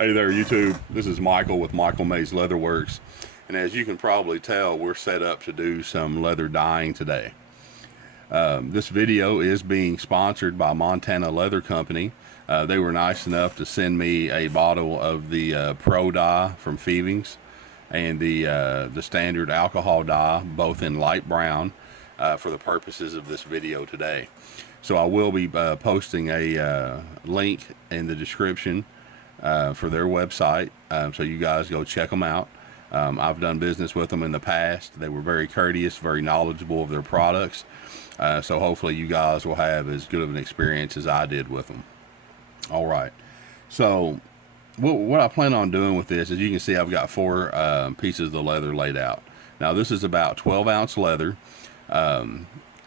Hey there, YouTube. This is Michael with Michael Mays Leatherworks, and as you can probably tell, we're set up to do some leather dyeing today. This video is being sponsored by Montana Leather Company. They were nice enough to send me a bottle of the Pro Dye from Fiebings and the standard alcohol dye, both in light brown, for the purposes of this video today. So I will be posting a link in the description for their website, so you guys go check them out. I've done business with them in the past. They were very courteous, very knowledgeable of their products, so hopefully you guys will have as good of an experience as I did with them. All right, so what I plan on doing with this is, you can see I've got four pieces of leather laid out. Now this is about 12-ounce leather.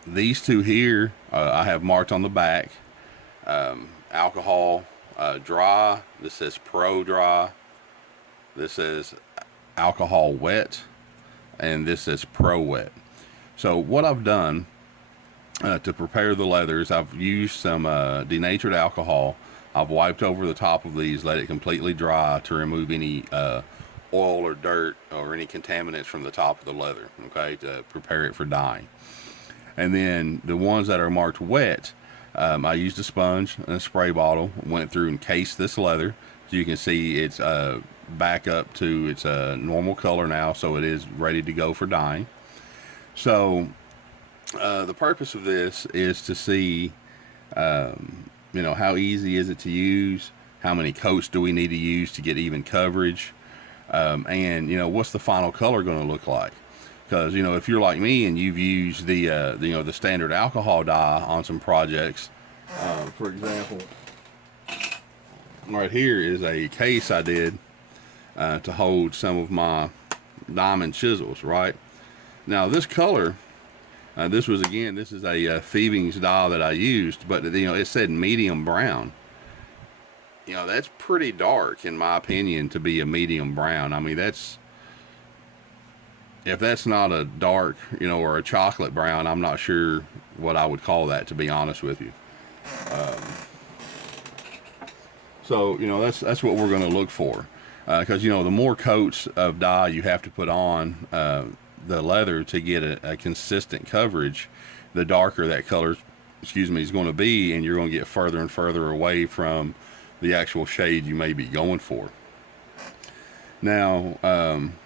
These two here I have marked on the back, alcohol dry. This says Pro Dry. This says alcohol wet, and this says Pro Wet. So what I've done to prepare the leathers, I've used some denatured alcohol. I've wiped over the top of these, let it completely dry to remove any oil or dirt or any contaminants from the top of the leather, okay, to prepare it for dyeing. And then the ones that are marked wet, I used a sponge and a spray bottle, went through and cased this leather. So you can see it's back up to its normal color now, so it is ready to go for dyeing. So the purpose of this is to see, you know, how easy is it to use, how many coats do we need to use to get even coverage, and, you know, what's the final color going to look like. Because, you know, if you're like me and you've used the you know, the standard alcohol dye on some projects, for example, right here is a case I did to hold some of my diamond chisels. Right now, this color, this is a Fiebings dye that I used, but, you know, it said medium brown. You know, that's pretty dark in my opinion to be a medium brown. I mean, if that's not a dark, you know, or a chocolate brown, I'm not sure what I would call that, to be honest with you. So, you know, that's what we're going to look for, because, you know, the more coats of dye you have to put on the leather to get a consistent coverage, the darker that color, is going to be, and you're going to get further and further away from the actual shade you may be going for. Now,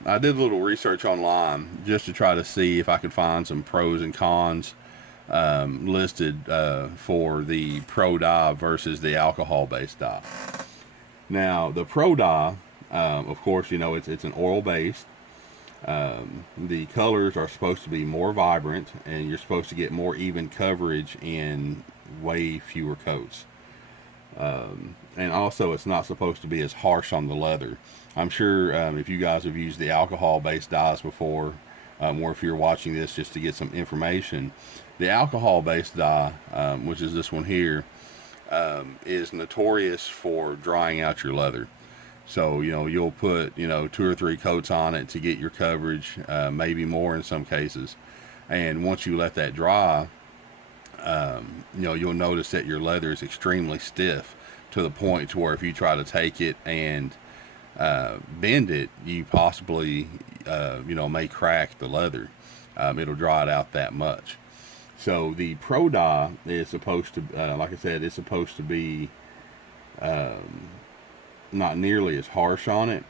I did a little research online just to try to see if I could find some pros and cons listed for the Pro Dye versus the alcohol-based dye. Now, the Pro Dye, of course, you know, it's an oil-based. The colors are supposed to be more vibrant, and you're supposed to get more even coverage in way fewer coats. And also, it's not supposed to be as harsh on the leather. I'm sure if you guys have used the alcohol-based dyes before, or if you're watching this just to get some information, the alcohol-based dye, which is this one here, is notorious for drying out your leather. So, you know, you'll put, you know, 2 or 3 coats on it to get your coverage, maybe more in some cases. And once you let that dry, you know, you'll notice that your leather is extremely stiff, to the point to where if you try to take it and bend it, you possibly you know, may crack the leather. It'll dry it out that much. So the Pro Dye is supposed to, like I said, it's supposed to be not nearly as harsh on it.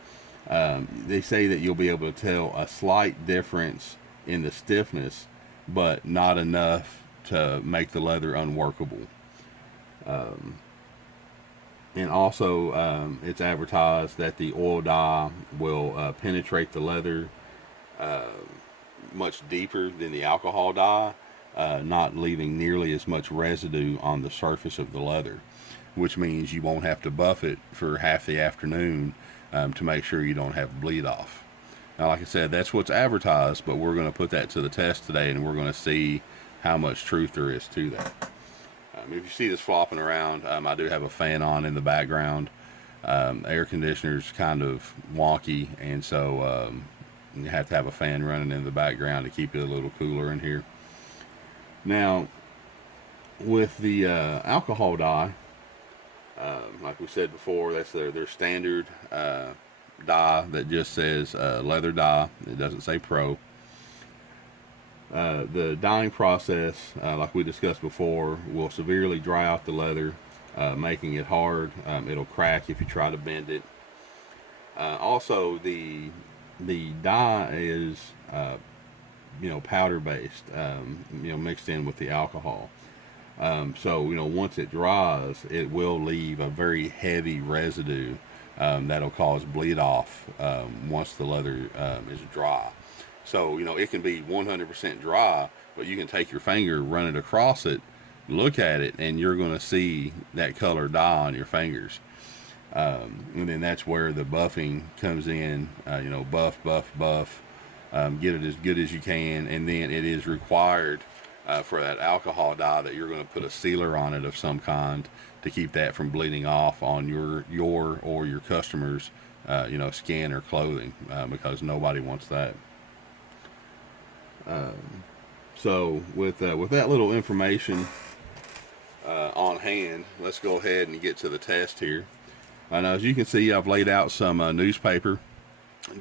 They say that you'll be able to tell a slight difference in the stiffness, but not enough to make the leather unworkable. And also, it's advertised that the oil dye will penetrate the leather much deeper than the alcohol dye, not leaving nearly as much residue on the surface of the leather, which means you won't have to buff it for half the afternoon to make sure you don't have bleed off. Now, like I said, that's what's advertised, but we're going to put that to the test today, and we're going to see how much truth there is to that. If you see this flopping around, I do have a fan on in the background. Air conditioner's kind of wonky, and so you have to have a fan running in the background to keep it a little cooler in here. Now, with the alcohol dye, Like we said before, that's their standard dye that just says leather dye. It doesn't say pro. The dyeing process, like we discussed before, will severely dry out the leather, making it hard. It'll crack if you try to bend it. Also, the dye is powder based, mixed in with the alcohol. So once it dries, it will leave a very heavy residue that'll cause bleed off once the leather is dry. So it can be 100% dry, but you can take your finger, run it across it, look at it, and you're going to see that color dye on your fingers. And then that's where the buffing comes in. Buff, buff, buff. Get it as good as you can, and then it is required for that alcohol dye that you're going to put a sealer on it of some kind to keep that from bleeding off on your or your customers' skin or clothing, because nobody wants that. So with that little information on hand, let's go ahead and get to the test here. Now, as you can see, I've laid out some newspaper.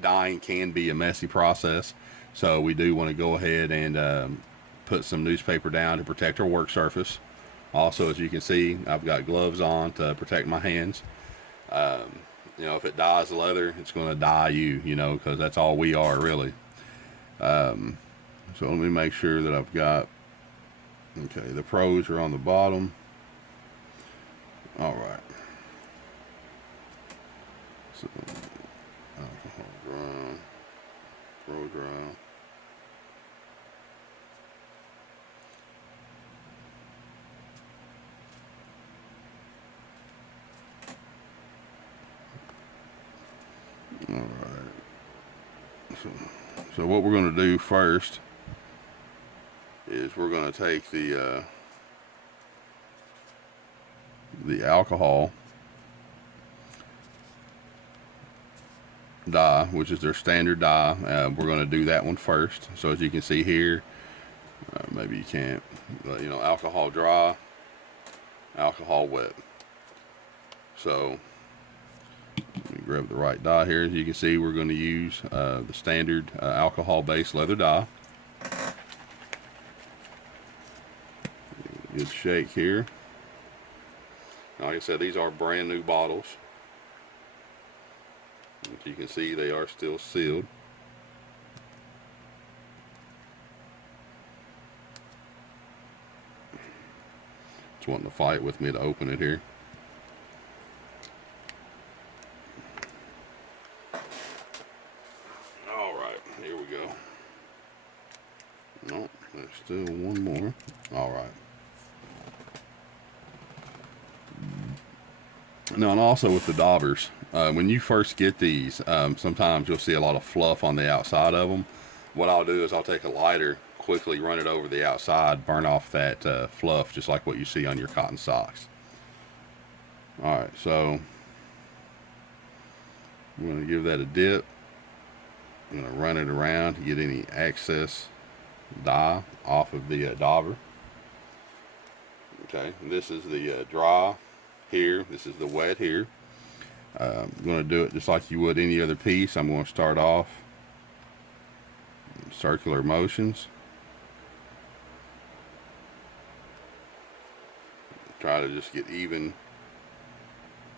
Dyeing can be a messy process, so we do want to go ahead and put some newspaper down to protect our work surface. Also, as you can see, I've got gloves on to protect my hands. If it dyes leather, it's going to dye you, because that's all we are, really. So let me make sure that I've got, okay, the pros are on the bottom. All right. So, alcohol dry, pro dry. All right. So what we're going to do first is we're going to take the alcohol dye, which is their standard dye. We're going to do that one first. So as you can see here, maybe you can't, but alcohol dry, alcohol wet. So let me grab the right dye here. As you can see, we're going to use the standard alcohol based leather dye. Good shake here. Like I said, these are brand new bottles. As you can see, they are still sealed. It's wanting to fight with me to open it here. All right, here we go. Nope, there's still one more. All right. Now, and also with the daubers, when you first get these, sometimes you'll see a lot of fluff on the outside of them. What I'll do is I'll take a lighter, quickly run it over the outside, burn off that fluff, just like what you see on your cotton socks. All right, so I'm going to give that a dip. I'm going to run it around to get any excess dye off of the dauber. Okay, this is the dry here. This is the wet here. I'm going to do it just like you would any other piece. I'm going to start off circular motions. Try to just get even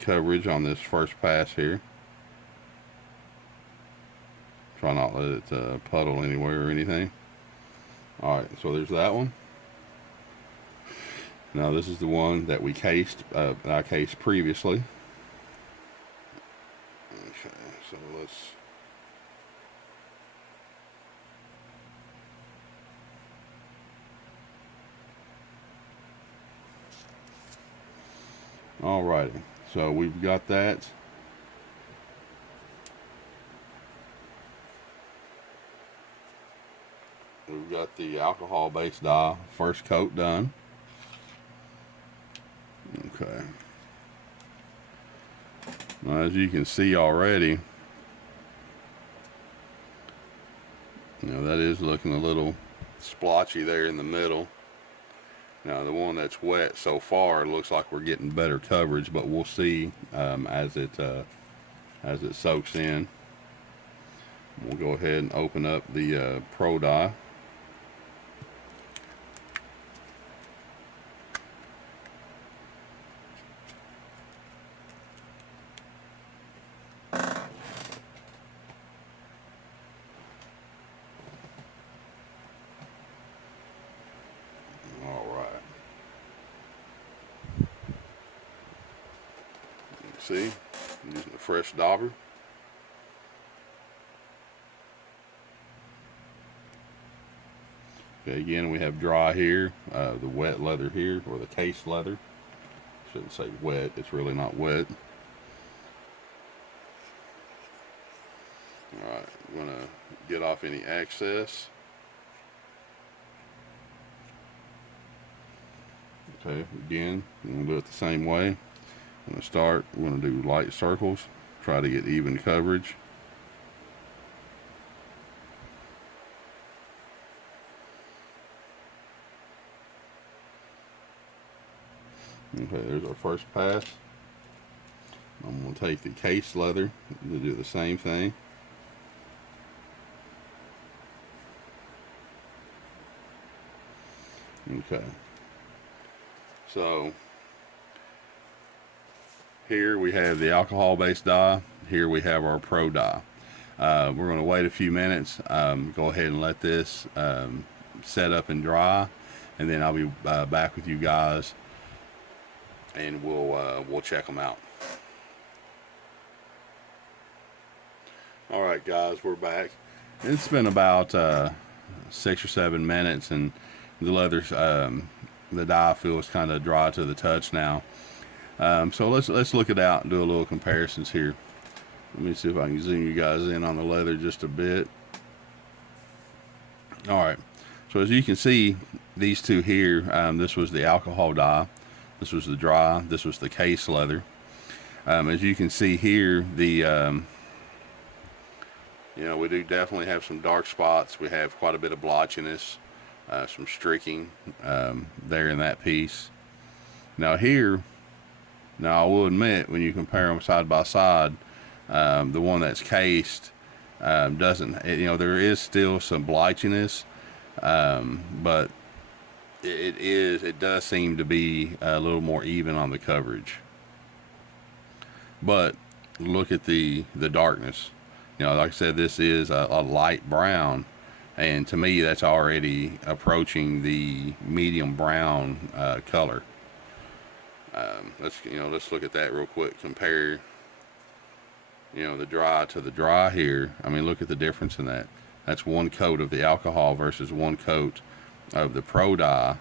coverage on this first pass here. Try not to let it puddle anywhere or anything. Alright, so there's that one. Now this is the one that we cased, that I cased previously. Okay, so let's... Alrighty, so we've got that. We've got the alcohol-based dye first coat done. Okay. Now, as you can see already, that is looking a little splotchy there in the middle. Now the one that's wet so far looks like we're getting better coverage, but we'll see as it soaks in. We'll go ahead and open up the Pro Dye. All right. See, I'm using a fresh dauber. Okay, again, we have dry here, the wet leather here, or the case leather. Shouldn't say wet, it's really not wet. Alright, I'm going to get off any excess. Okay, again, I'm going to do it the same way. I'm going to start, we're going to do light circles, try to get even coverage. Okay, there's our first pass. I'm going to take the case leather to do the same thing. Okay. So here we have the alcohol-based dye. Here we have our Pro Dye. We're going to wait a few minutes. Go ahead and let this set up and dry, and then I'll be back with you guys, and we'll check them out. All right, guys, we're back. It's been about 6 or 7 minutes, and the leather's the dye feels kind of dry to the touch now. So let's look it out and do a little comparisons here. Let me see if I can zoom you guys in on the leather just a bit. All right, so as you can see, these two here, this was the alcohol dye, this was the dry, this was the case leather. As you can see here, the you know, we do definitely have some dark spots. We have quite a bit of blotchiness, some streaking there in that piece. Now here, now I will admit, when you compare them side by side, the one that's cased doesn't, you know, there is still some blotchiness, but it does seem to be a little more even on the coverage. But look at the darkness. You know, like I said, this is a light brown, and to me that's already approaching the medium brown color. Let's look at that real quick. Compare, you know, the dry to the dry here. I mean, look at the difference in that. That's one coat of the alcohol versus one coat of the Pro Dye.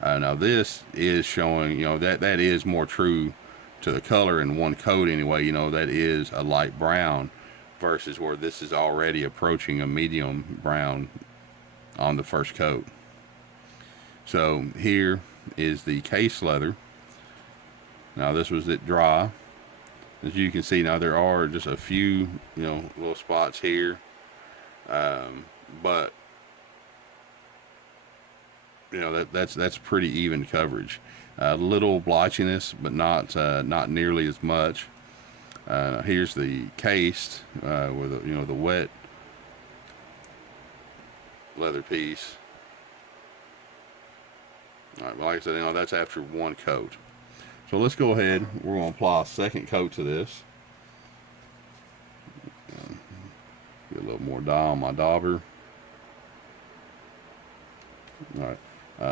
Now this is showing, you know, that is more true to the color in one coat anyway. You know, that is a light brown versus where this is already approaching a medium brown on the first coat. So here is the case leather. Now this was it dry. As you can see, now there are just a few, you know, little spots here, but you know, that's pretty even coverage. Little blotchiness, but not nearly as much. Here's the cased with the wet leather piece. All right, but like I said, you know, that's after one coat. So let's go ahead. We're going to apply a second coat to this. Get a little more dye on my dauber. All right,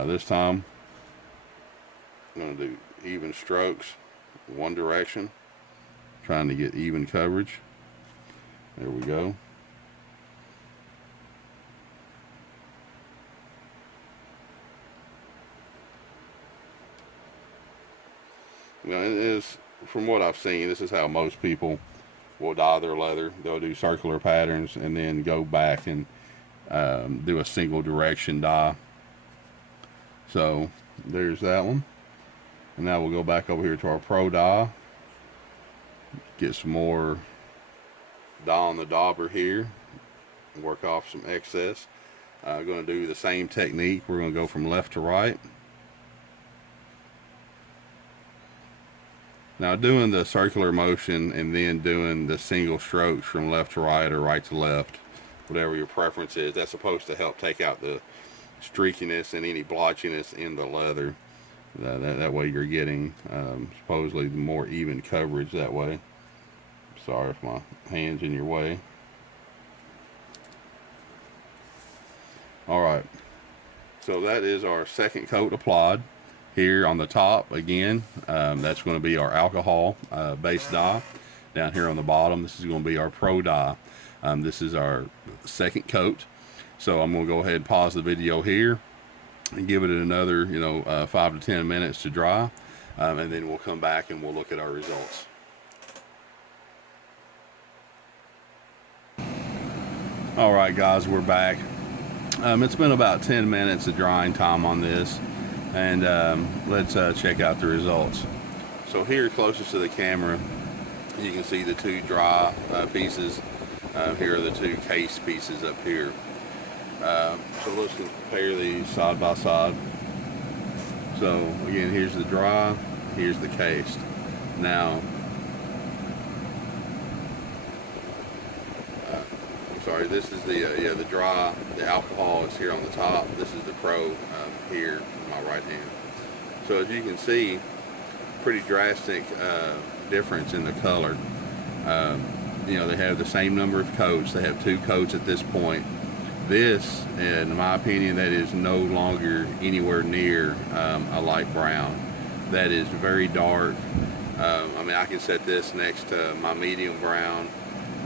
this time I'm going to do even strokes, one direction, trying to get even coverage. There we go. You know, it is, from what I've seen, this is how most people will dye their leather. They'll do circular patterns and then go back and do a single direction dye. So there's that one. And now we'll go back over here to our Pro Dye. Get some more dye on the dauber here. Work off some excess. Going to do the same technique. We're going to go from left to right. Now doing the circular motion and then doing the single strokes from left to right or right to left, whatever your preference is, that's supposed to help take out the streakiness and any blotchiness in the leather. That way you're getting supposedly more even coverage that way. Sorry if my hand's in your way. Alright, so that is our second coat applied. Here on the top, again, that's going to be our alcohol based dye. Down here on the bottom, this is going to be our Pro Dye. This is our second coat. So I'm going to go ahead and pause the video here and give it another 5 to 10 minutes to dry, and then we'll come back and we'll look at our results. Alright guys, we're back. It's been about 10 minutes of drying time on this, and let's check out the results. So here closest to the camera, you can see the two dry pieces. Here are the two case pieces up here. So let's compare these side by side. So again, here's the dry, here's the cased. Now, I'm sorry, this is the dry. The alcohol is here on the top. This is the Pro here in my right hand. So as you can see, pretty drastic difference in the color. They have the same number of coats. They have 2 coats at this point. This, in my opinion, that is no longer anywhere near a light brown. That is very dark. I mean, I can set this next to my medium brown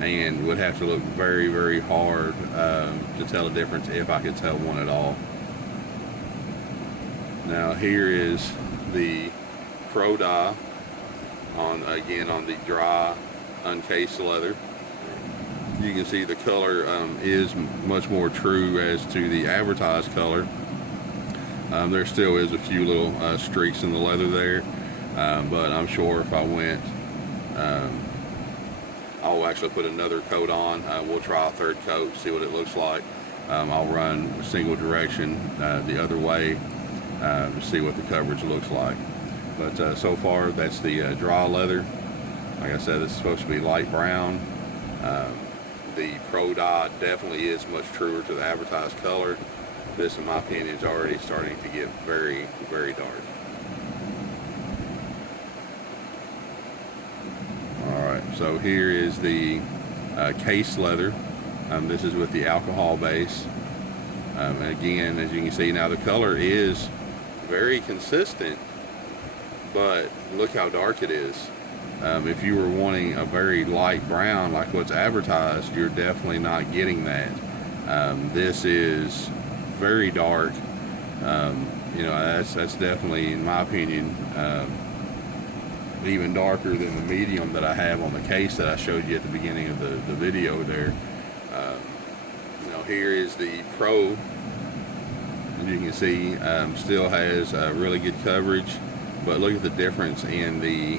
and would have to look very, very hard to tell the difference, if I could tell one at all. Now here is the Pro Dye on the dry uncased leather. You can see the color is much more true as to the advertised color. There still is a few little streaks in the leather there, but I'm sure if I went, I'll actually put another coat on. We'll try a third coat, see what it looks like. I'll run a single direction the other way to see what the coverage looks like. But so far, that's the dry leather. Like I said, this is supposed to be light brown. The Pro Dye definitely is much truer to the advertised color. This, in my opinion, is already starting to get very, very dark. Alright, so here is the case leather. This is with the alcohol base. Again, as you can see now, the color is very consistent, but look how dark it is. If you were wanting a very light brown like what's advertised, you're definitely not getting that. This is very dark. That's definitely, in my opinion, even darker than the medium that I have on the case that I showed you at the beginning of the video there. Here is the Pro. As you can see, still has really good coverage, but look at the difference in the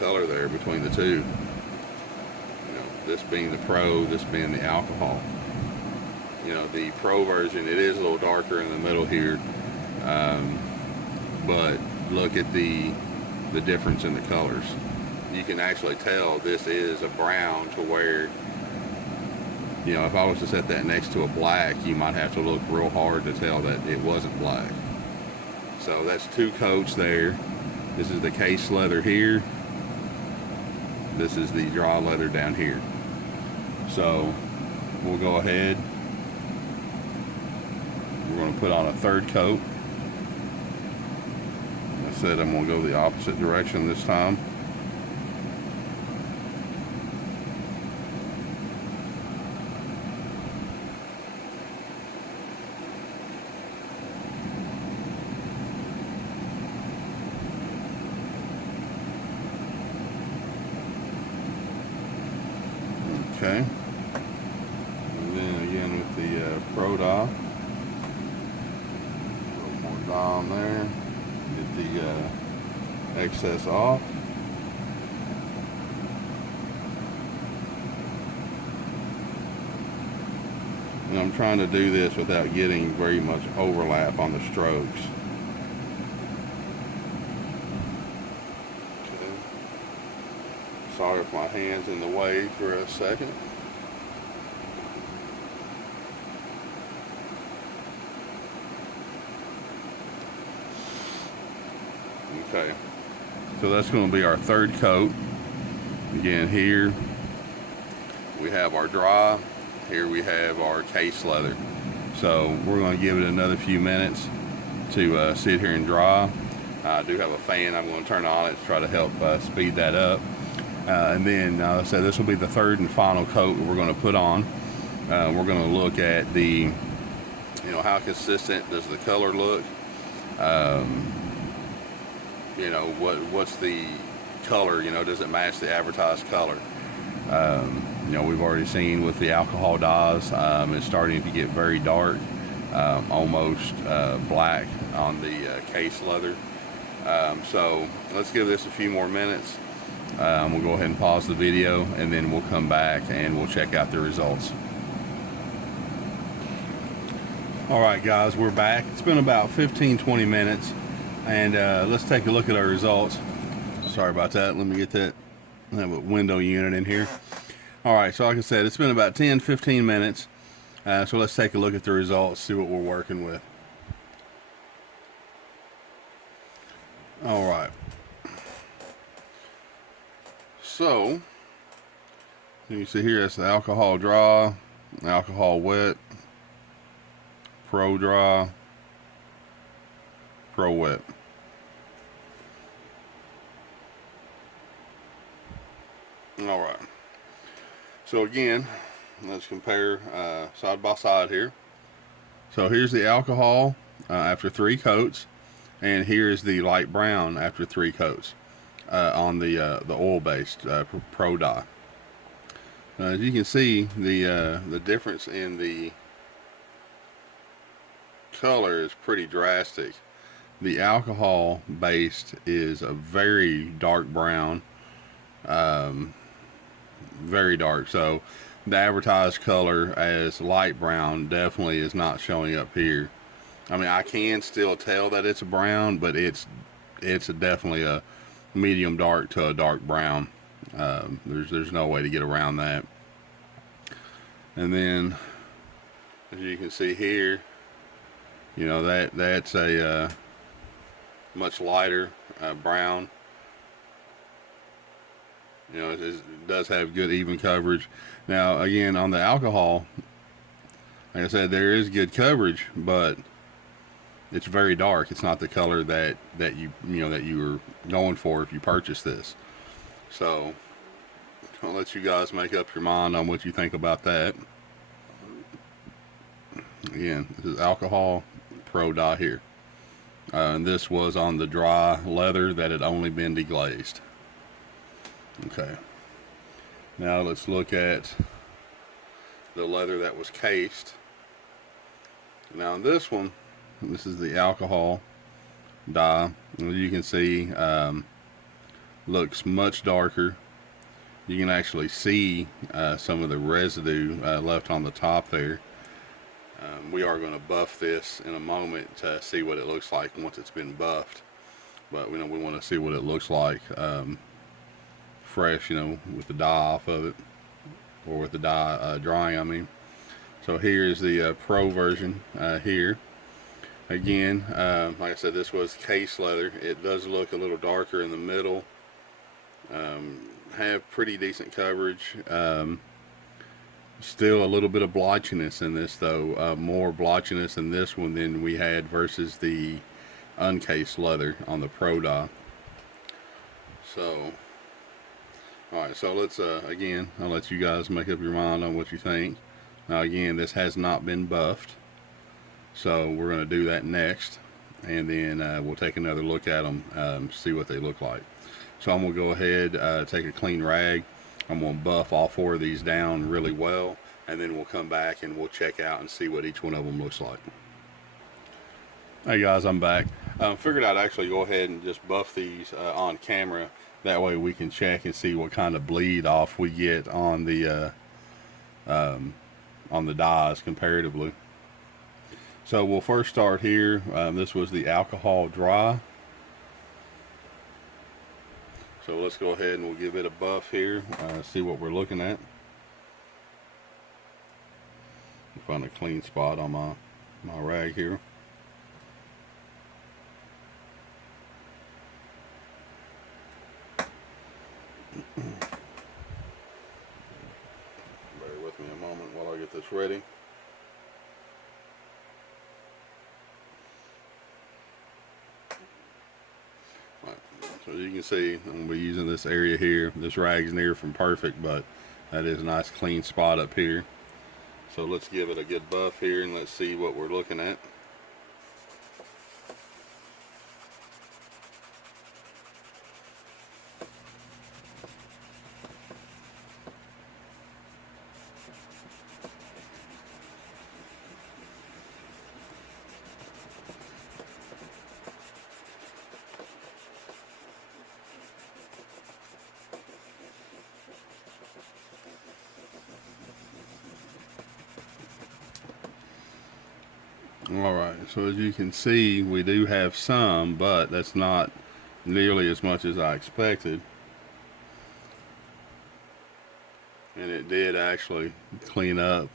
color there between the two. This being the Pro, this being the alcohol. The Pro version, it is a little darker in the middle here, but look at the difference in the colors. You can actually tell this is a brown, to where if I was to set that next to a black, you might have to look real hard to tell that it wasn't black. So that's 2 coats there. This is the case leather here. This is the dry leather down here. So we'll go ahead. We're going to put on a third coat. Like I said, I'm going to go the opposite direction this time. Okay, and then again with the Pro Dye, a little more dye on there, get the excess off. And I'm trying to do this without getting very much overlap on the strokes. Sorry if my hand's in the way for a second. Okay, so that's going to be our third coat. Again, here we have our dry, here we have our case leather. So we're going to give it another few minutes to sit here and dry. I do have a fan I'm going to turn on it to try to help speed that up. And then, like I said, this will be the third and final coat we're going to put on. We're going to look at the, how consistent does the color look. What's the color, does it match the advertised color? We've already seen with the alcohol dyes, it's starting to get very dark, almost black on the case leather. So let's give this a few more minutes. We'll go ahead and pause the video, and then we'll come back and we'll check out the results. Alright guys, we're back. It's been about 15-20 minutes, and let's take a look at our results. Sorry about that. Let me get that. I have a window unit in here. Alright, so like I said, it's been about 10-15 minutes. So let's take a look at the results, see what we're working with. Alright. So, you see here, it's the alcohol dry, alcohol wet, pro dry, pro wet. Alright. So again, let's compare side by side here. So here's the alcohol after 3 coats, and here's the light brown after 3 coats on the oil-based Pro Dye. As you can see, the difference in the color is pretty drastic. The alcohol-based is a very dark brown, very dark. So the advertised color as light brown definitely is not showing up here. I mean, I can still tell that it's a brown, but it's definitely a medium dark to a dark brown. There's no way to get around that. And then, as you can see here, that's a much lighter brown. It does have good even coverage. Now again, on the alcohol, like I said, there is good coverage, but it's very dark. It's not the color that you were going for if you purchased this. So I'll let you guys make up your mind on what you think about that. Again, this is alcohol Pro Dye here, and this was on the dry leather that had only been deglazed. Okay, now let's look at the leather that was cased. Now in this one, this is the alcohol dye. As you can see, looks much darker. You can actually see some of the residue left on the top there. We are going to buff this in a moment to see what it looks like once it's been buffed, but we want to see what it looks like fresh, with the dye off of it, or with the dye drying, I mean. So here's the pro version here. Again, like I said, this was case leather. It does look a little darker in the middle. Have pretty decent coverage. Still a little bit of blotchiness in this though, more blotchiness in this one than we had versus the uncased leather on the Pro Dye. So alright, so let's again, I'll let you guys make up your mind on what you think. Now again, this has not been buffed, so we're going to do that next, and then we'll take another look at them, see what they look like. So I'm going to go ahead, take a clean rag. I'm going to buff all 4 of these down really well, and then we'll come back and we'll check out and see what each one of them looks like. Hey guys, I'm back. Figured I'd actually go ahead and just buff these on camera. That way we can check and see what kind of bleed off we get on the dyes comparatively. So we'll first start here. This was the alcohol dry. So let's go ahead and we'll give it a buff here, see what we're looking at. Find a clean spot on my rag here. Bear with me a moment while I get this ready. Right. So as you can see, I'm going to be using this area here. This rag's near from perfect, but that is a nice clean spot up here. So let's give it a good buff here and let's see what we're looking at. Alright, so as you can see, we do have some, but that's not nearly as much as I expected. And it did actually clean up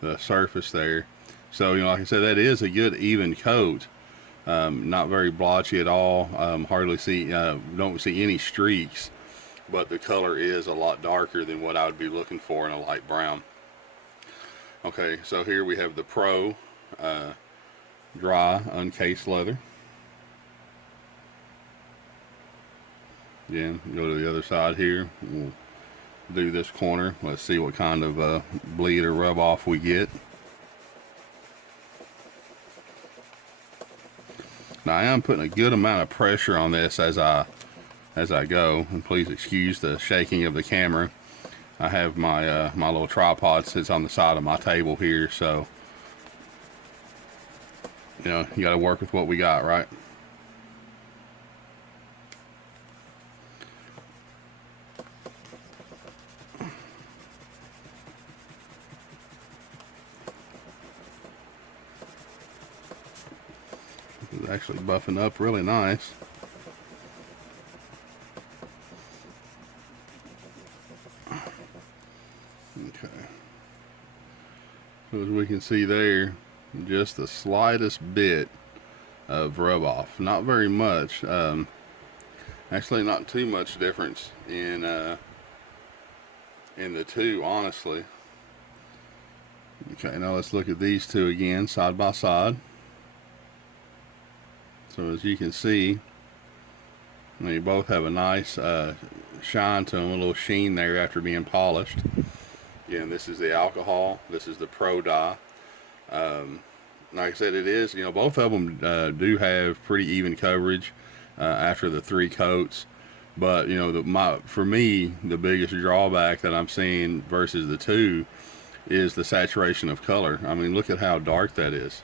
the surface there. So, like I said, that is a good even coat. Not very blotchy at all. Hardly see, don't see any streaks, but the color is a lot darker than what I would be looking for in a light brown. Okay, so here we have the Pro dry uncased leather. Again, go to the other side here. We'll do this corner. Let's see what kind of bleed or rub off we get. Now I am putting a good amount of pressure on this as I go, and please excuse the shaking of the camera. I have my my little tripod sits on the side of my table here, so you got to work with what we got, right? It's actually buffing up really nice. Okay. So as we can see there, just the slightest bit of rub off. Not very much. Actually, not too much difference in the two, honestly. Okay, now let's look at these two again, side by side. So as you can see, they both have a nice shine to them, a little sheen there after being polished. Again, this is the alcohol. This is the Pro Dye. Like I said, it is, both of them do have pretty even coverage after the 3 coats. But, for me, the biggest drawback that I'm seeing versus the 2 is the saturation of color. I mean, look at how dark that is.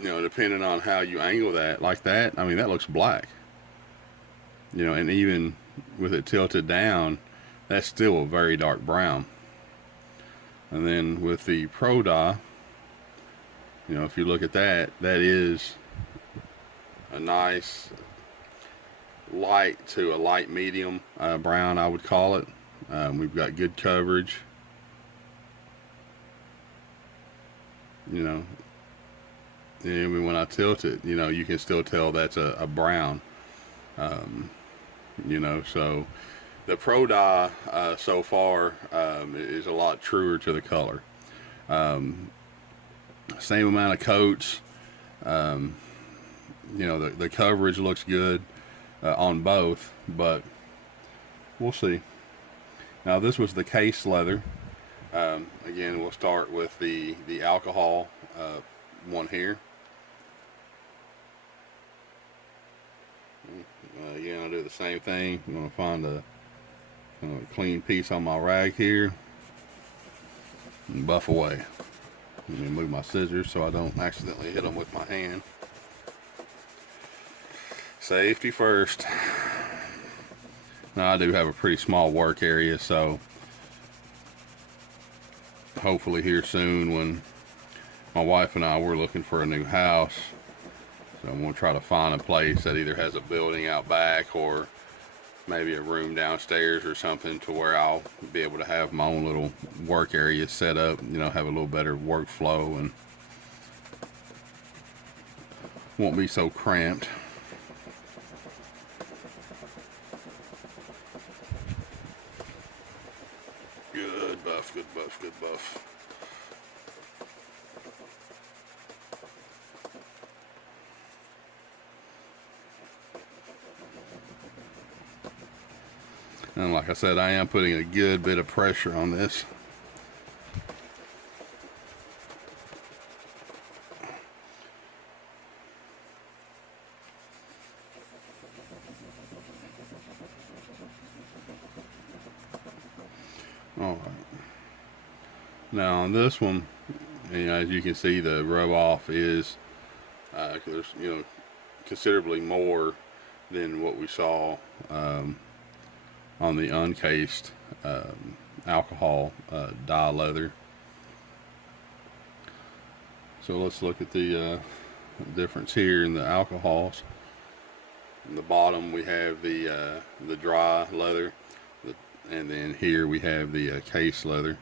Depending on how you angle that, like that, I mean, that looks black. And even with it tilted down, that's still a very dark brown. And then with the Pro Dye, if you look at that, that is a nice light to a light medium brown, I would call it. We've got good coverage. And when I tilt it, you can still tell that's a brown. So the Pro Dye so far is a lot truer to the color. Same amount of coats. The coverage looks good on both, but we'll see. Now this was the case leather. Again, we'll start with the alcohol one here. Again, I'll do the same thing. I'm going to find a clean piece on my rag here and buff away. Let me move my scissors so I don't accidentally hit them with my hand. Safety first. Now I do have a pretty small work area, so hopefully here soon, when my wife and I were looking for a new house, so I'm going to try to find a place that either has a building out back or maybe a room downstairs or something to where I'll be able to have my own little work area set up, you know, have a little better workflow and won't be so cramped. Good buff, good buff, good buff. And like I said, I am putting a good bit of pressure on this. All right. Now on this one, you know, as you can see, the rub off is there's, you know, considerably more than what we saw on the uncased alcohol dye leather. So let's look at the difference here in the alcohols. In the bottom we have the dry leather, and then here we have the case leather.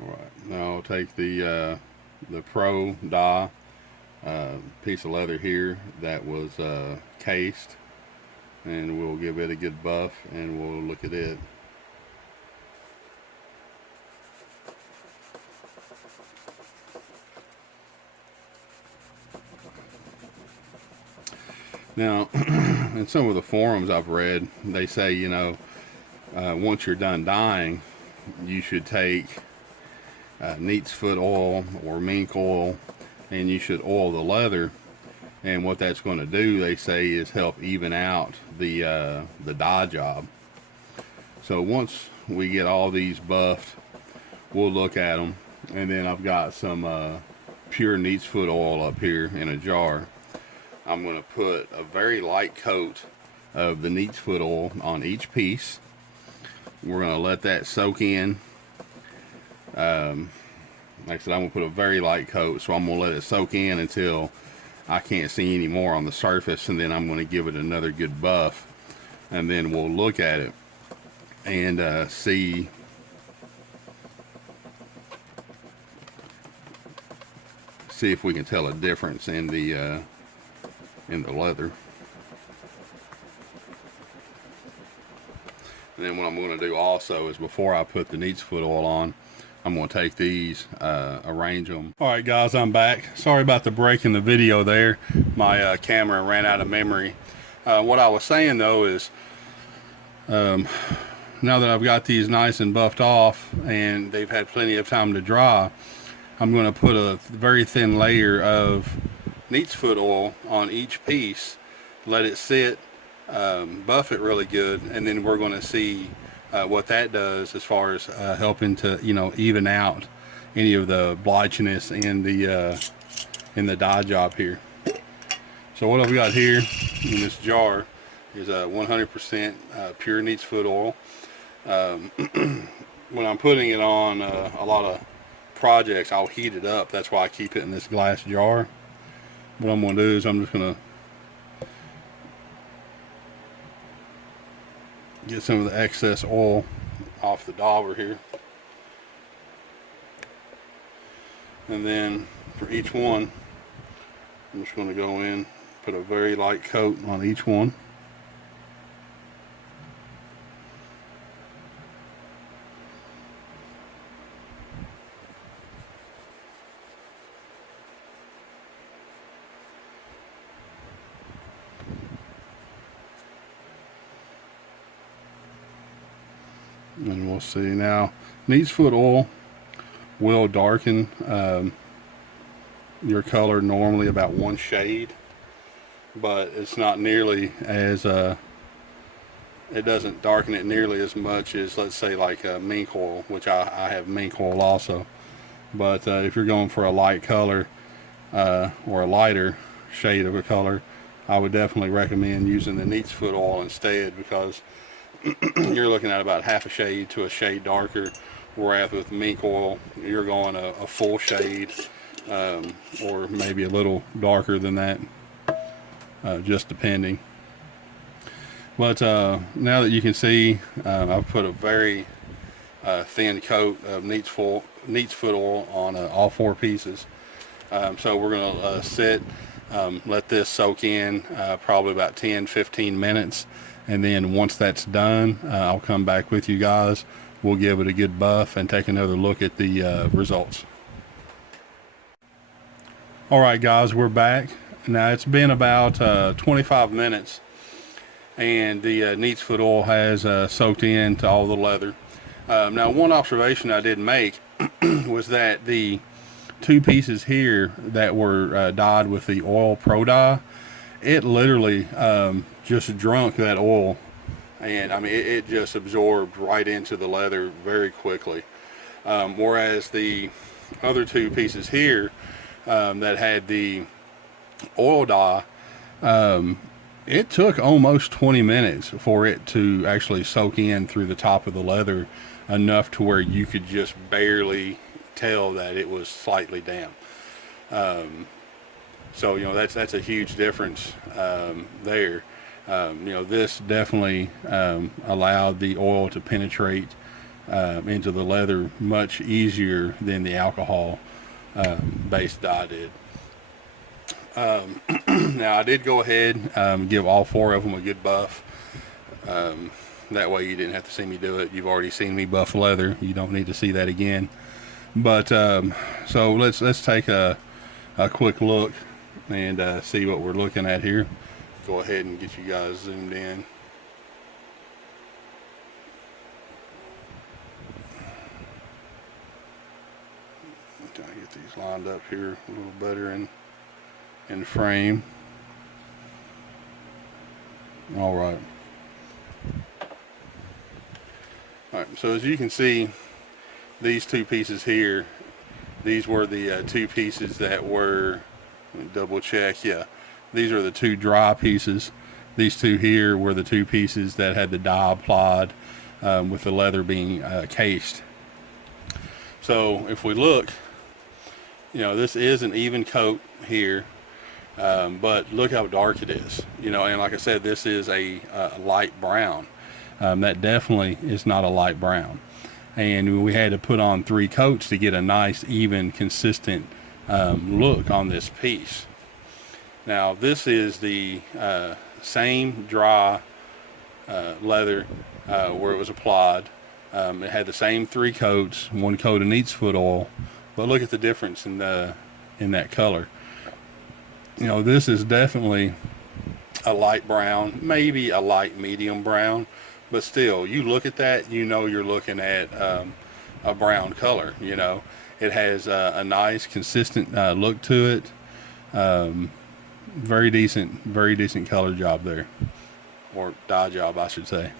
Alright, now I'll take the Pro Dye piece of leather here that was cased, and we'll give it a good buff and we'll look at it. Now, in some of the forums I've read, they say, you know, once you're done dyeing, you should take neat's foot oil or mink oil, and you should oil the leather. And what that's going to do, they say, is help even out the dye job. So once we get all these buffed, we'll look at them. And then I've got some pure neat's foot oil up here in a jar. I'm going to put a very light coat of the neat's foot oil on each piece. We're going to let that soak in. Like I said, I'm going to put a very light coat, so I'm going to let it soak in until I can't see any more on the surface, and then I'm going to give it another good buff, and then we'll look at it and see if we can tell a difference in the leather. And then what I'm going to do also is, before I put the neat's foot oil on, I'm going to take these, arrange them. All right, guys, I'm back. Sorry about the break in the video there. My camera ran out of memory. What I was saying, though, is now that I've got these nice and buffed off and they've had plenty of time to dry, I'm going to put a very thin layer of neat's foot oil on each piece, let it sit, buff it really good, and then we're going to see what that does as far as helping to, you know, even out any of the blotchiness in the dye job here. So what I've got here in this jar is a 100% pure neat's foot oil. When I'm putting it on a lot of projects, I'll heat it up. That's why I keep it in this glass jar. What I'm going to do is I'm just going to get some of the excess oil off the dauber here, and then for each one I'm just going to go in, put a very light coat on each one. And we'll see. Now, neat's foot oil will darken your color normally about one shade, but it's not nearly as it doesn't darken it nearly as much as, let's say, like mink oil, which I have mink oil also. But if you're going for a light color or a lighter shade of a color, I would definitely recommend using the neat's foot oil instead, because you're looking at about half a shade to a shade darker, whereas with mink oil you're going a full shade, or maybe a little darker than that, just depending. But now that you can see, I've put a very thin coat of neat's foot oil on all 4 pieces. So we're going to sit, let this soak in probably about 10-15 minutes, and then once that's done, I'll come back with you guys. We'll give it a good buff and take another look at the results. Alright guys, we're back. Now it's been about 25 minutes, and the neat's foot oil has soaked into all the leather. Now one observation I did make was that the 2 pieces here that were dyed with the oil pro dye, it literally just drunk that oil, and I mean it just absorbed right into the leather very quickly, whereas the other 2 pieces here that had the oil dye, it took almost 20 minutes for it to actually soak in through the top of the leather enough to where you could just barely tell that it was slightly damp. So you know, that's a huge difference there. You know, this definitely allowed the oil to penetrate into the leather much easier than the alcohol based dye did. Now I did go ahead give all 4 of them a good buff. That way you didn't have to see me do it. You've already seen me buff leather. You don't need to see that again. But so let's take a quick look and see what we're looking at here. Go ahead and get you guys zoomed in. Trying to get these lined up here a little better in frame. All right. So as you can see, these 2 pieces here, these were the 2 pieces that were, let me double check, yeah, these are the 2 dry pieces. These 2 here were the 2 pieces that had the dye applied, with the leather being cased. So if we look, you know, this is an even coat here, but look how dark it is, you know, and like I said, this is a light brown. That definitely is not a light brown, and we had to put on 3 coats to get a nice, even, consistent look on this piece. Now this is the same dry leather where it was applied. It had the same 3 coats, 1 coat of neat's foot oil, but look at the difference in that color. You know, this is definitely a light brown, maybe a light medium brown, but still, you look at that, you know you're looking at a brown color. You know, it has a nice, consistent look to it. Very decent color job there, or dye job, I should say.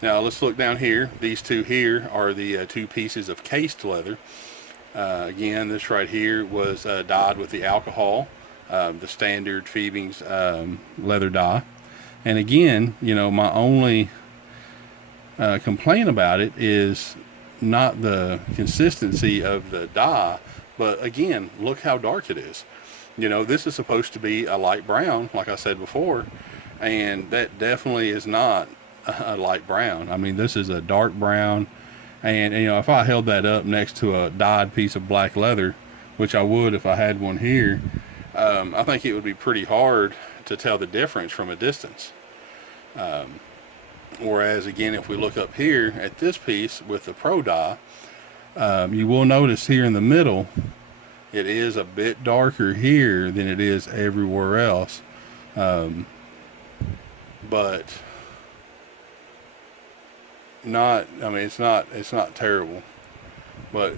Now let's look down here. These 2 here are the 2 pieces of cased leather. Again, this right here was dyed with the alcohol, the standard Fiebings leather dye. And again, you know, my only complaint about it is not the consistency of the dye, but again, look how dark it is. You know, this is supposed to be a light brown, like I said before, and that definitely is not a light brown. I mean, this is a dark brown, and you know, if I held that up next to a dyed piece of black leather, which I would if I had one here, I think it would be pretty hard to tell the difference from a distance. Whereas again, if we look up here at this piece with the pro dye, you will notice here in the middle, it is a bit darker here than it is everywhere else. But not, I mean, it's not terrible, but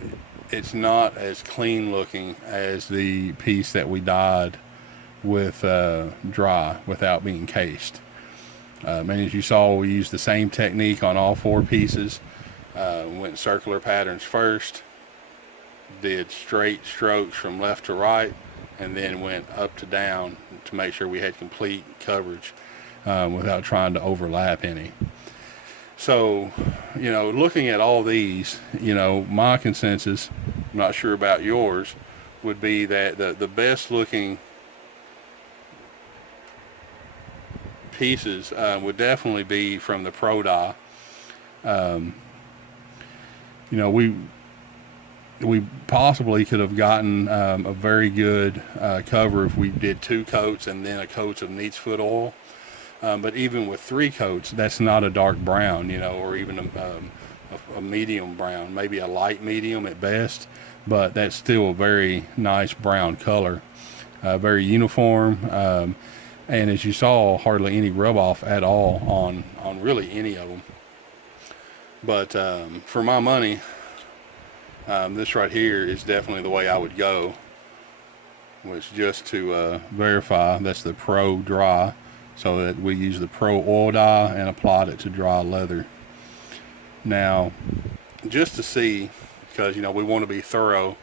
it's not as clean looking as the piece that we dyed with dry without being cased. And as you saw, we used the same technique on all 4 pieces. Went circular patterns first, did straight strokes from left to right, and then went up to down to make sure we had complete coverage without trying to overlap any. So, you know, looking at all these, you know, my consensus, I'm not sure about yours, would be that the best looking pieces would definitely be from the Pro Dye. You know, we possibly could have gotten a very good cover if we did 2 coats and then a coat of neat's foot oil. But even with 3 coats, that's not a dark brown, you know, or even a medium brown, maybe a light medium at best, but that's still a very nice brown color, very uniform, and as you saw, hardly any rub off at all on really any of them. But for my money, this right here is definitely the way I would go, which, just to verify, that's the Pro Dry. So that we use the Pro Oil Dye and applied it to dry leather. Now, just to see, because, you know, we want to be thorough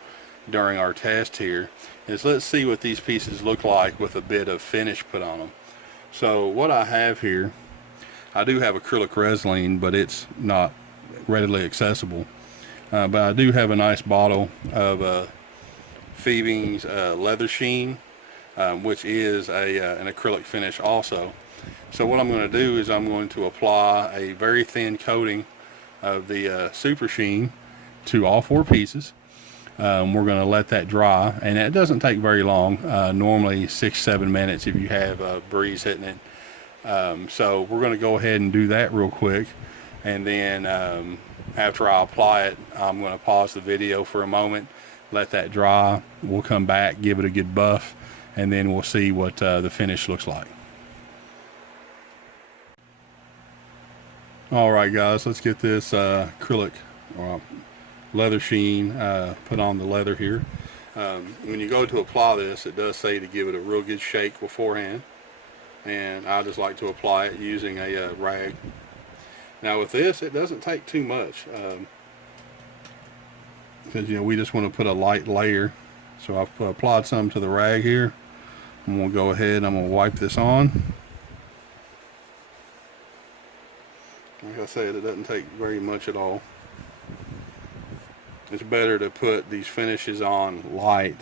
during our test here, is let's see what these pieces look like with a bit of finish put on them. So what I have here, I do have acrylic Resin, but it's not readily accessible. But I do have a nice bottle of Fiebings leather sheen, which is an acrylic finish also. So what I'm going to do is I'm going to apply a very thin coating of the super sheen to all 4 pieces. We're going to let that dry, and it doesn't take very long, normally 6-7 minutes if you have a breeze hitting it. So we're going to go ahead and do that real quick, and then after I apply it, I'm going to pause the video for a moment, let that dry. We'll come back, give it a good buff, and then we'll see what the finish looks like. All right, guys, let's get this acrylic leather sheen put on the leather here. When you go to apply this, it does say to give it a real good shake beforehand, and I just like to apply it using a rag. Now with this, it doesn't take too much, because, you know, we just want to put a light layer. So I've applied some to the rag here. I'm going to go ahead and I'm going to wipe this on. Like I said, it doesn't take very much at all. It's better to put these finishes on light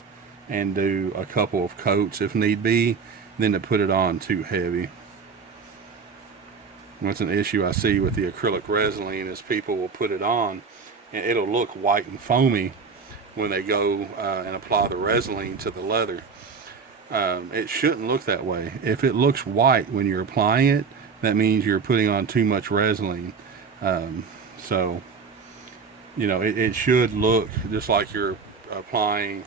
and do a couple of coats if need be than to put it on too heavy. That's an issue I see with the acrylic Resin, is people will put it on and it'll look white and foamy when they go and apply the Resin to the leather. It shouldn't look that way. If it looks white when you're applying it, that means you're putting on too much Resin. So, you know, it should look just like you're applying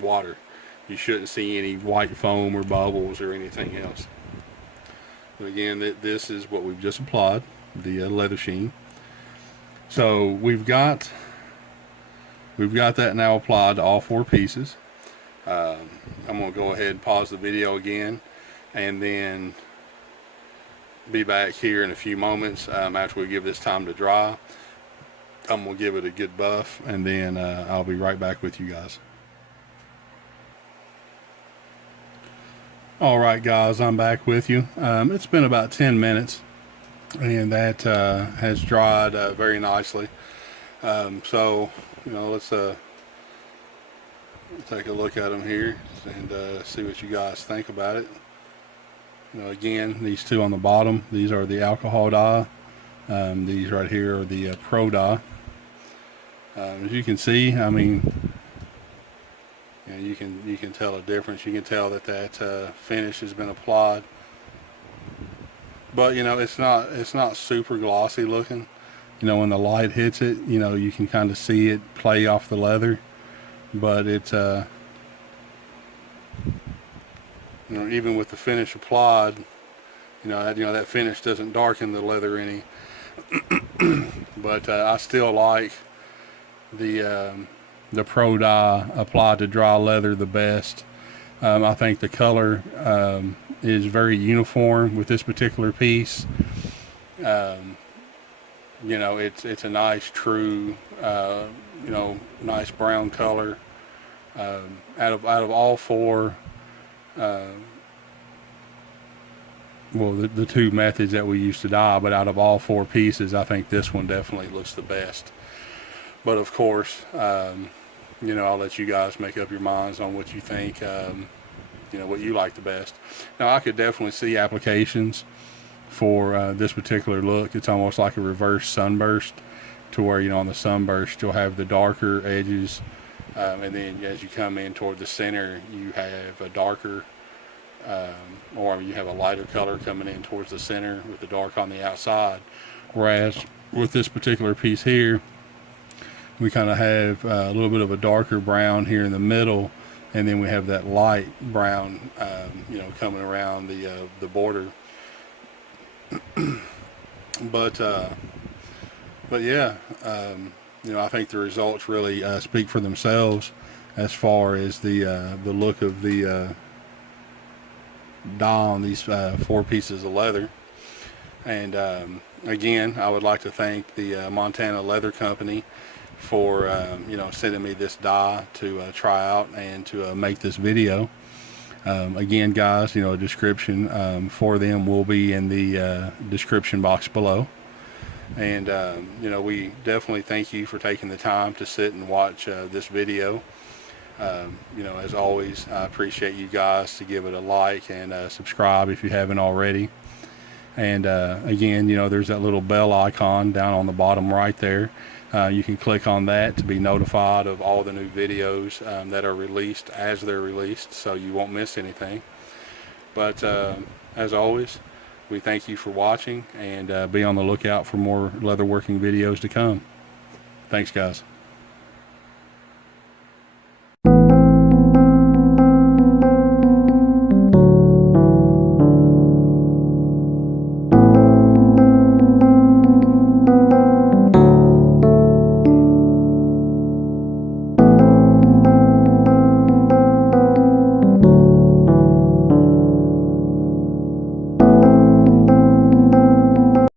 water. You shouldn't see any white foam or bubbles or anything else. But again, this is what we've just applied, the leather sheen. So we've got that now applied to all 4 pieces. I'm going to go ahead and pause the video again, and then be back here in a few moments after we give this time to dry. I'm going to give it a good buff, and then I'll be right back with you guys. Alright guys, I'm back with you. It's been about 10 minutes, and that has dried very nicely. So, you know, let's take a look at them here and see what you guys think about it. You know, again, these 2 on the bottom, these are the alcohol dye. These right here are the Pro Dye. As you can see, I mean, you know, you can tell a difference. You can tell that finish has been applied, but, you know, it's not super glossy looking. You know, when the light hits it, you know, you can kind of see it play off the leather, but it's you know, even with the finish applied, you know that finish doesn't darken the leather any. But I still like the Pro Dye applied to dry leather the best. I think the color is very uniform with this particular piece. You know, it's a nice, true, you know, nice brown color. Out of all four, well, the two methods that we used to dye, but out of all four pieces, I think this one definitely looks the best. But of course, I'll let you guys make up your minds on what you think, what you like the best. Now, I could definitely see applications for this particular look. It's almost like a reverse sunburst, to where, on the sunburst, you'll have the darker edges, and then as you come in toward the center, you have a darker, or you have a lighter color coming in towards the center with the dark on the outside. Whereas with this particular piece here, we kind of have a little bit of a darker brown here in the middle, and then we have that light brown, coming around the border. but yeah, I think the results really speak for themselves as far as the look of the dye on these four pieces of leather. And again, I would like to thank the Montana Leather Company for sending me this dye to try out and to make this video. Again, guys, a description for them will be in the description box below. And we definitely thank you for taking the time to sit and watch this video. As always, I appreciate you guys to give it a like and subscribe if you haven't already. And again, there's that little bell icon down on the bottom right there. You can click on that to be notified of all the new videos that are released as they're released, so you won't miss anything. But as always, we thank you for watching, and be on the lookout for more leatherworking videos to come. Thanks, guys.